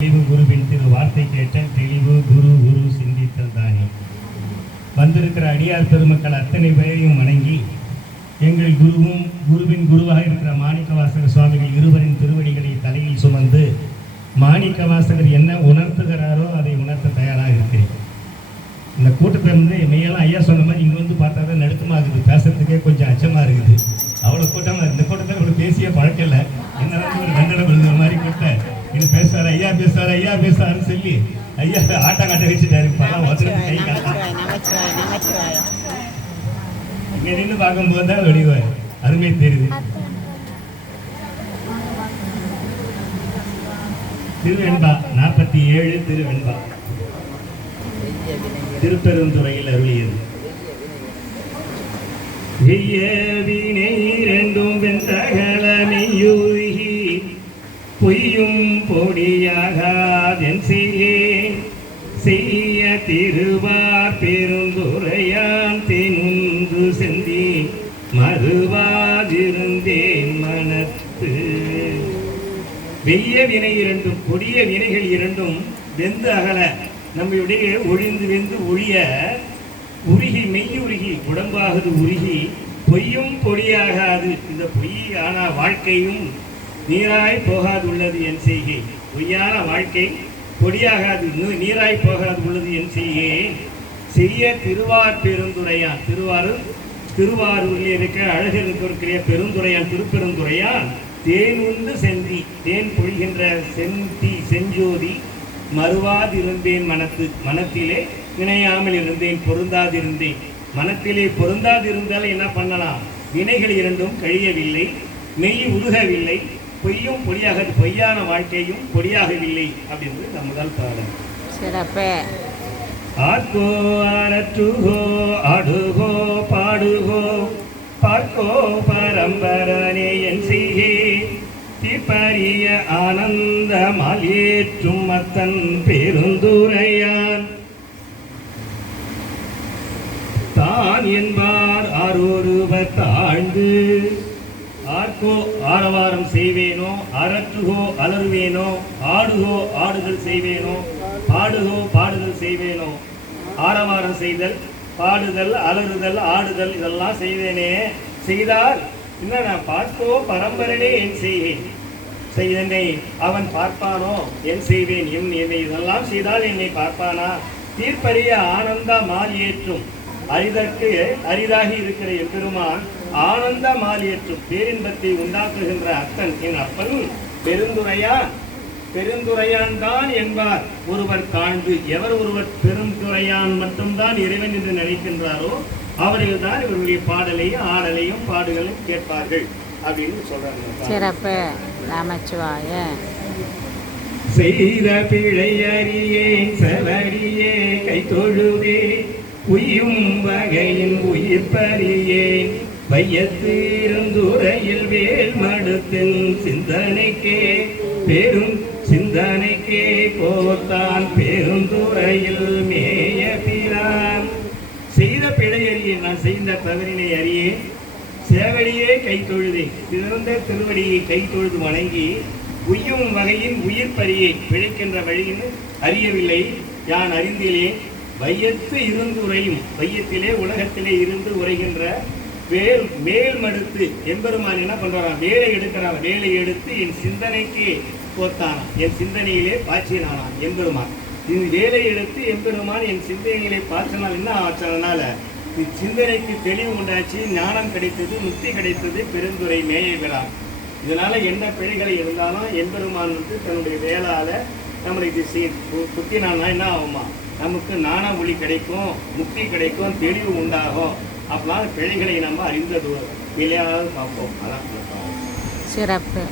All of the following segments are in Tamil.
தெளிவு குருவின் திரு வார்த்தை கேட்டல் தெளிவு குரு குரு சிந்தித்தல் தானே. வந்திருக்கிற அடியார் பெருமக்கள் அத்தனை பேரையும் வணங்கி எங்கள் குருவும் குருவின் குருவாக இருக்கிற மாணிக்கவாசகர் சுவாமிகள் இருவரின் திருவடிகளை தலையில் சுமந்து மாணிக்கவாசகர் என்ன உணர்த்துகிறாரோ அதை உணர்த்த தயாராக இருக்கிறேன். இந்த கூட்டத்தை மெய்யெல்லாம் ஐயா சொன்ன மாதிரி இங்கே வந்து பார்த்தா தான் நடுத்தமாகுது, பேசுறதுக்கே கொஞ்சம் அச்சமாக இருக்குது. அவ்வளோ கூட்டமாக இந்த கூட்டத்தில் இவ்வளோ பேசிய பழக்கம் இல்லை. என்ன ஒரு தண்டனை விழுந்த மாதிரி கூட்ட இது பேசுவார் ஐயா பேசுவார் ஐயா பேசுவாருன்னு சொல்லி ஐயா ஆட்டம் காட்ட வச்சுட்டாரு. கை இங்கே நின்று பார்க்கும்போது தான் வெளியே அருமை தெரியுது. திருவெண்பா 47 திருவெண்பா திருப்பெருந்துறையில் அருளியது. வினை இரண்டும் வெந்தகலமையுருகி பொய்யும் பொடியாகாதென் செய்ய திருவார் பெருந்துரையான் தென்னுந்து செந்தி மறுவாதிருந்தேன் மனத்து. வெய்ய வினை இரண்டும் கொடிய வினைகள் இரண்டும் வெந்து அகல நம்மளுடைய ஒழிந்து வெந்து ஒழிய உருகி மெய்யுருகி உடம்பாகுது உருகி பொய்யும் பொடியாகாது. இந்த பொய் ஆனா வாழ்க்கையும் நீராய் போகாது உள்ளது என் செய்கை. பொய்யான வாழ்க்கை பொடியாகாது நீராய் போகாது உள்ளது என் செய்ய திருவார் பெருந்துரையான் திருவாரூரில் இருக்கிற அழகர் இருக்கிற பெருந்துரையான் திருப்பெருந்துரையான் தேன் உண்டு செந்தி தேன் பொழிகின்ற செஞ்சோதி மறுவாதிருந்தேன் மனத்திலே இணையாமல் இருந்தேன் பொருந்தாதிருந்தேன். மனத்திலே பொருந்தாதிருந்தால் என்ன பண்ணலாம்? வினைகள் இரண்டும் கழியவில்லை, மெய் உருகவில்லை, பொய்யும் பொடியாக பொய்யான வாழ்க்கையும் பொடியாகவில்லை அப்படின்றது நம்ம முதல் பாடம். சிறப்பே. ஆர்கோ அரற்றுகோ ஆடுகோ பாடுகோ பார்க்கோ பரம்பரனே என் செய்கே தீப்பரிய ஆனந்தமால் ஏற்றும் மத்தன் பெருந்துரையான் தான் என்பார் ஆரொருவர் தாழ்ந்து ஆர்க்கோ ஆரவாரம் செய்வேனோ அறற்றுகோ அலறுவேனோ ஆடுகோ ஆடுதல் செய்வேனோ பாடுகோ பாடுதல் செய்வேனோ. ஆரவாரம் செய்தல் பாடுதல் அலறுதல் ஆடுதல் இதெல்லாம் செய்வேனே. செய்தால் என்ன பார்க்கோ பரம்பரனே என் செய்தனை அவன் பார்ப்பானோ என் செய்வேன் என்னை இதெல்லாம் செய்தால் என்னை பார்ப்பானா. தீர்ப்பறிய ஆனந்த மால் ஏற்றும் அரிதற்கு அரிதாகி இருக்கிற எம்பெருமான் ஆனந்த மால் ஏற்றும் பேரின்பத்தை உண்டாக்குகின்ற அத்தன் என் அப்பன் பெருந்துரையான் தான் என்பார் ஒருவர் காண்பு. எவர் ஒருவர் பெருந்துரையான் மட்டும்தான் இறைவன் என்று நினைக்கின்றாரோ அவர்கள் தான் இவர்களுடைய பாடலையும் ஆடலையும் பாடுகளையும் கேட்பார்கள் அப்படின்னு சொல்றாங்க. சிறப்பு. நமச்சிவாய. செய்த பிழை அறியேன் செலடியே கை தொழுதே உயும் வகையின் உயிர்ப்பறியேன் வையத்து இருந்துரையில் வேல் மடுத்தின் சிந்தனைக்கே போத்தான் பெருந்துறையில் மேய பிரான். செய்த பிழை அறியேன் நான் செய்த தவறினை அறியேன் சேவடியே கை தொழுதேன் சிறந்த திருவடியை கை தொழுது வணங்கி உய்யும் வகையின் உயிர்ப்பறியை பிழைக்கின்ற வழியின் அறியவில்லை யான் அறிந்திலே. வையத்து இருந்து உரையும் வையத்திலே உலகத்திலே இருந்து உரைகின்ற மேல் மடுத்து எம்பெருமான் என்ன பண்றான்? வேலை எடுக்கிறான். வேலை எடுத்து என் சிந்தனைக்கு போத்தானான், என் சிந்தனையிலே பாய்ச்சினானான் எம்பெருமான். இந்த வேலை எடுத்து எம்பெருமான் என் சிந்தனையிலே பாய்ச்சினால் என்ன ஆச்சனால சிந்தனைக்கு தெளிவு உண்டாச்சு, ஞானம் கிடைத்தது, முக்தி கிடைத்தது, பெருந்துரை மேயை பெறான். இதனால என்ன பிழைகளை இருந்தாலும் எம்பெருமான் தன்னுடைய வேளால நம்மளுக்கு குத்தினானா என்ன ஆகுமா? நமக்கு ஞான ஒளி கிடைக்கும், முக்தி கிடைக்கும், தெளிவு உண்டாகும். அப்பனால பிழைகளை நம்ம அறிந்தது விளையாட பார்ப்போம். அதான் சிறப்பு.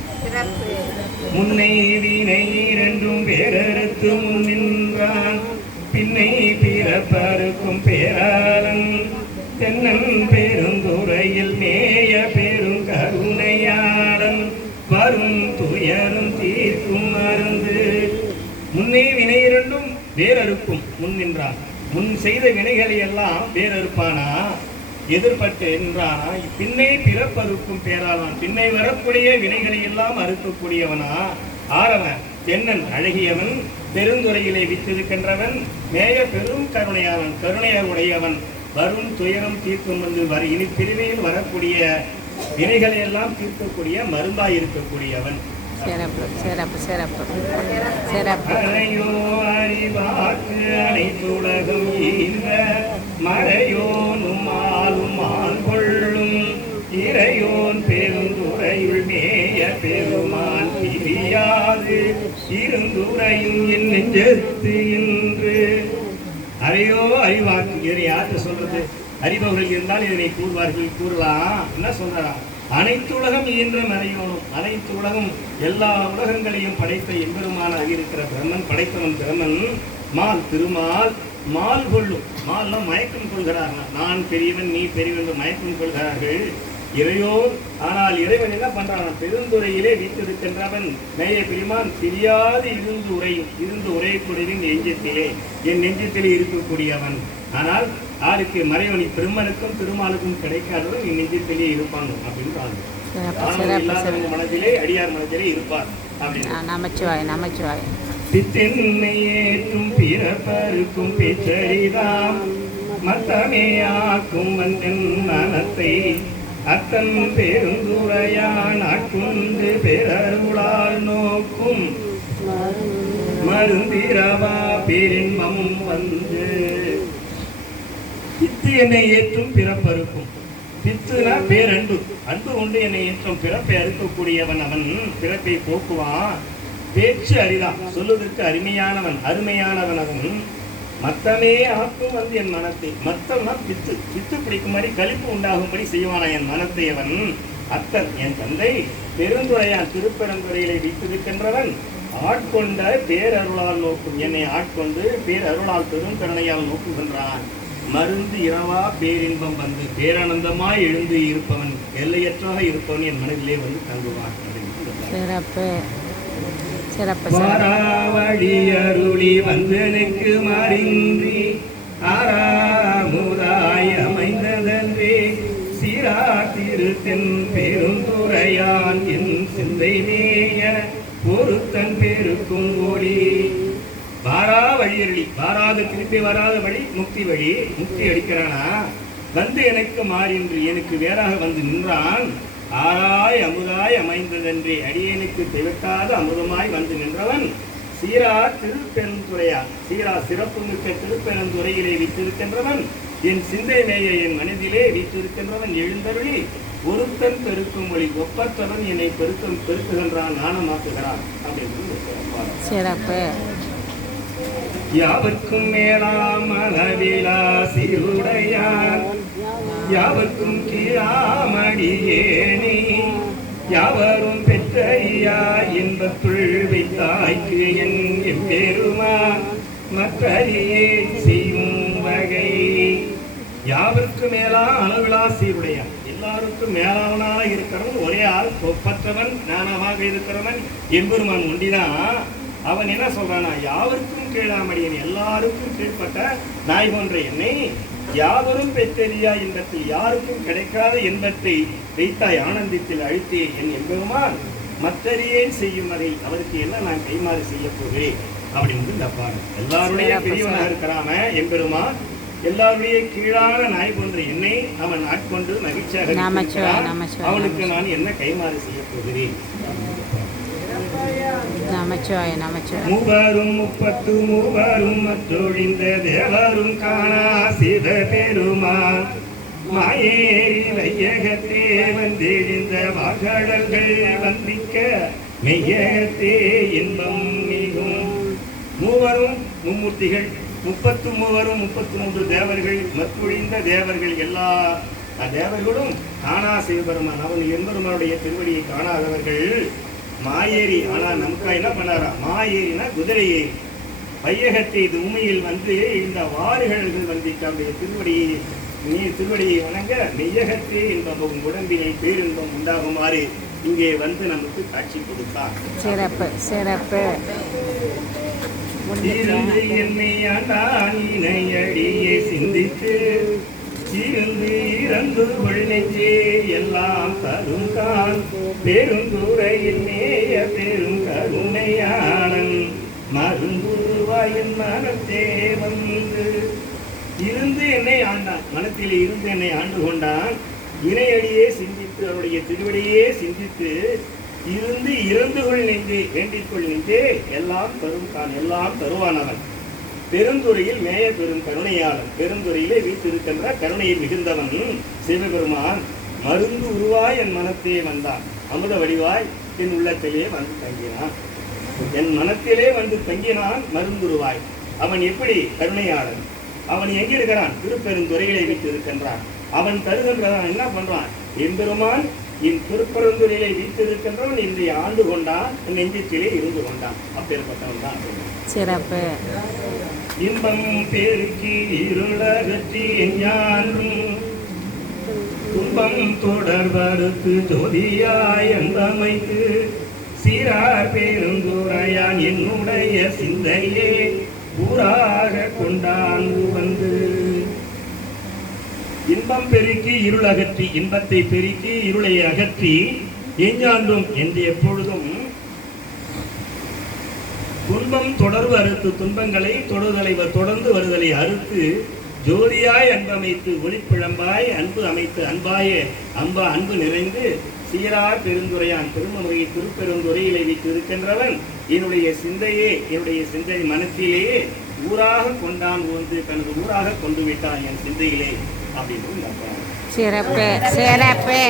முன்னை வினை இரண்டும் வேறறுத்து முன்னின்றான் பின்னை பிறப்பருக்கும் பேராளன் தென்னன் பெருந்துறையில் மேய பெரும் கருணையாளன் வரும் துயரும் தீர்க்கும் மருந்து. முன்னே வினை இரண்டும் வேறறுக்கும் முன் நின்றான். முன் செய்த வினைகளை எல்லாம் வேறறுப்பானா? எதிர்பட்டு என்றானா பின்னை பிறப்பறுக்கும் பேராளான், பின்னை வரக்கூடிய வினைகளை எல்லாம் அறுக்கக்கூடியவனா ஆரவன் தென்னன் அழகியவன், பெருந்துறையிலே விற்றிருக்கின்றவன், மேய பெரும் கருணையாளன், கருணையார் உடையவன், வரும் துயரம் தீர்க்கும் வந்து இனி பிரிவையில் வரக்கூடிய வினைகளை எல்லாம் தீர்க்கக்கூடிய மருந்தாய் இருக்கக்கூடியவன். சிறப்பு சிறப்பு சிறப்பு சிறப்பு. அறையோ அறிவாக்கு அனைத்துலகம் ஈன்ற மறையோனும் ஆளும் ஆண் கொள்ளும் இறையோன் பெருந்துறையுள் மேய பெருமான் பிரியாது இருந்துரையும் என் நெஞ்சத்து என்று. அறையோ அறிவாக்கு, இதனை யார்கிட்ட சொல்றது? அறிபவர்கள் இருந்தால் இதனை கூறுவார்கள், கூறலாம். என்ன சொல்றா? அனைத்து உலகம் ஈன்ற மறையோனும், அனைத்து உலகம் எல்லா உலகங்களையும் படைத்த எம்பெருமானாக இருக்கிற பிரம்மன், படைத்தவன் பிரம்மன், மால் திருமால், மால் கொள்ளும், மால்லாம் மயக்கம் கொள்கிறார்கள். நான் பெரியவன் நீ பெரியவன் என்று மயக்கம் கொள்கிறார்கள் இறையோன். ஆனால் இறைவன் என்ன பண்றான்? பெருந்துறையிலே வீட்டிருக்கின்றவன் மேய பெருமான் தெரியாது இருந்து உரையக்கூடியவன் நெஞ்சத்திலே, என் நெஞ்சத்திலே இருக்கக்கூடியவன். ஆனால் யாருக்கு? மறைவனி பெருமனுக்கும் திருமாலுக்கும் கிடைக்காதவன் என் நெஞ்சத்திலே இருப்பாங்க அப்படின்னு இல்லாதவங்க மனதிலே, அடியார் மனதிலே இருப்பார் அப்படின்னு. நமச்சிவாய் நமச்சிவாய். பித்தென்னை ஏற்றும் பிறப்பருக்கும் பேச்சரிதாம் மத்தமேயாக்கும் வந்தன் மனத்தை அத்தன் பெருந்துரையான் ஆட்கொண்டு பேரருளால் நோக்கும் மருந்திரவா பேரின்பம் வந்து. பித்து என்னை ஏற்றும் பிறப்பருக்கும். பித்துனா பேரன்பு, அன்பு கொண்டு என்னை ஏற்றும் பிறப்பை அறுக்கக்கூடியவன் அவன், பிறப்பை போக்குவான். பேச்சு அரிதான், சொல்லுவதற்கு அருமையானவன் அவன். மத்தமே ஆக்கும் வந்து என் மனத்தை, மத்தம்னா பித்து, பித்து பிடிக்கும்படி கழிப்பு உண்டாகும்படி செய்வான என் மனத்தை அவன். அத்தன் என் தந்தை பெருந்துரையான் திருப்பெருந்துறையிலே வீட்டிருக்கின்றவன் ஆட்கொண்ட பேரருளால் நோக்கும், என்னை ஆட்கொண்டு பேரருளால் பெருங்கருணையால் நோக்குகின்றான். மருந்து இரவா பேரின்பம் வந்து பேரானந்தமாய் எழுந்து இருப்பவன், எல்லையற்றாக இருப்பவன் என் மனதிலே வந்து தங்குவான். சிறப்பு சிறப்பு. மாறாவழி அருளி வந்தனுக்கு மறின்றி ஆறாமுதாய் அமைந்ததன்றே சீரா திருத்தென் பெருந்துரையான் என் சிந்தை மேய பொருத்தன் பெருக்கும் ஓடி. வாரா வழி அருளி, வாராத திருப்பி வராத வழி முக்தி வழி, முக்தி அடிக்கிறானா? வந்து எனக்கு மாறின்று, எனக்கு வேறாக வந்து நின்றான். ஆராய் அமுதாய் அமைந்ததன்றே, அடியனுக்கு திகட்டாத அமுதமாய் வந்து நின்றவன் சீரா திருப்பெருந்துறையா, சீரா சிறப்பு மிக்க திருப்பெருந்துறையிலே வீற்றிருக்கின்றவன், என் சிந்தை மேய என் மனதிலே வீற்றிருக்கின்றவன் எழுந்தருளி ஒருத்தன் பெருக்கும் வழி, ஒப்பற்றவன் என்னை பெருக்குகின்றான், நாணமாக்குகிறான் அப்படின்னு சிறப்பு. யாவர்க்கும் மேலாம் அளவிலா சிறுடையார் யாவர்க்கும் கீழாமடியேனே யாவரும் பெற்றையா இன்பத்துள் வைத்தாய்க்கு என் எம்பெருமான் மற்றையே செய்யும் வகை. யாவருக்கு மேலா அளவிலா சீருடையார், எல்லாருக்கும் மேலாவனாக இருக்கிறவன் ஒரே ஆள், ஒப்பற்றவன் ஞானமாக இருக்கிறவன் எம்பெருமான் ஒண்டிதான். அவன் என்ன சொல்றானா? யாவருக்கும் கீழாமடியன், எல்லாருக்கும் கீழ்பட்ட நாய் போன்ற என்னை யாவரும் பெற்றறியா இன்பத்தில், யாருக்கும் கிடைக்காத இன்பத்தை வைத்தாய் ஆனந்தத்தில் அழுத்தி என் எம்பெருமான் மற்றறியேன் செய்யும் அதை அவருக்கு என்ன நான் கைமாறு செய்ய போகிறேன் அப்படின்னு இந்த பாடல். எல்லாருடைய பெரியவனாக இருக்கிறாம எம்பெருமான், எல்லாருடைய கீழான நாய் போன்ற என்னை அவன் ஆட்கொண்டு மகிழ்ச்சியாக அவனுக்கு நான் என்ன கைமாறு செய்ய போகிறேன். நமச்சிவாய நமச்சிவாய. மூவரும் 33 மற்றொழிந்த தேவரும் காணா சித பெருமான் மாயேறி வையகத்தே வந்தெழிந்த வாகடல்கள் வந்திக்க மெய்யகத்தே இன்பம் மிகும். மூவரும் மும்மூர்த்திகள், 33 தேவர்கள், மற்றொழிந்த தேவர்கள், எல்லா தேவர்களும் காணா சிவபெருமான், அவன் எம்பெருமானுடைய திருவடியை காணாதவர்கள் மாயேறி. ஆனா நமக்கு என்ன பண்ணாரா? மாயேறினா குதிரை ஏறி வையகத்தை உமையில் வந்து இந்த வாறுகள் வந்திக்காவுடைய திருவடியை வணங்க மெய்யகத்தே இன்பம் உடம்பினை பேரின்பம் உண்டாகுமாறு இங்கே வந்து நமக்கு காட்சி கொடுத்தார். சிறப்பு சிறப்பு. என்னை ஆண்டான் இணையடியை சிந்தித்து இருந்து பிறந்து கொள் நெஞ்சே எல்லாம் தருங்கான் பெருந்துறையில் மேய பெரும் கருணையாளன் மருந்துருவாயின் மனத்தே வந்து இருந்து என்னை ஆண்டான். மனத்தில் இருந்து என்னை ஆண்டு கொண்டான். இணையடியே சிந்தித்து அவருடைய திருவடியே சிந்தித்து இருந்து இறந்து கொள் நெஞ்சே வேண்டிக் கொள் நெஞ்சே எல்லாம் தரும் தான் எல்லாம் தருவான் அவன். பெருந்துறையில் மேய பெரும் கருணையாளன் பெருந்துறையிலே வீட்டிருக்கின்ற கருணையில் மிகுந்தவன் சிவபெருமான் மருந்து உருவாய் என் மனத்தே வந்தான். அமுத வடிவாய் என் உள்ளத்திலே வந்து தங்கினான். என் மனத்திலே வந்து தங்கினான் மருந்துருவாய். அவன் எப்படி கருணையாளன்? அவன் எங்கே இருக்கிறான்? திருப்பெருந்துறையிலே வீட்டு இருக்கின்றான். அவன் தருகின்றதான் என்ன பண்றான்? எம்பெருமான் என் திருப்பெருந்துறையிலே வீட்டு இருக்கின்றவன் இன்றைய ஆண்டு கொண்டான், என் நெஞ்சத்திலே இருந்து கொண்டான். அப்பேற்பட்டவன் தான் சிறப்பு. இன்பம் பெருக்கி இருளகற்றி எஞ்ஞான்றும் துன்பம் தொடர்வறுத்து ஜோதியாய் அந்தமைத்து சீரார் பெருந்துரையான் என்னுடைய சிந்தையே ஊராக கொண்டான் வந்து. இன்பம் பெருக்கி இருள் அகற்றி இன்பத்தை பெருக்கி இருளை அகற்றி எஞ்ஞான்றும் என்று எப்பொழுதும் துன்பம் தொடர்பு அறுத்து துன்பங்களை தொடர்ந்து வருதலை அறுத்து ஜோதியாய் அன்பமைத்து ஒளிப்பிழம்பாய் அன்பு அமைத்து அன்பு நிறைந்து சீரார் பெருந்துரையான் திருமமுறை திருப்பெருந்துறையிலே வைத்து இருக்கின்றவன் என்னுடைய சிந்தை மனத்திலேயே ஊராக கொண்டான் வந்து தனது ஊராக கொண்டு விட்டான் என் சிந்தையிலே அப்படின்னு. சிறப்பு சிறப்பு.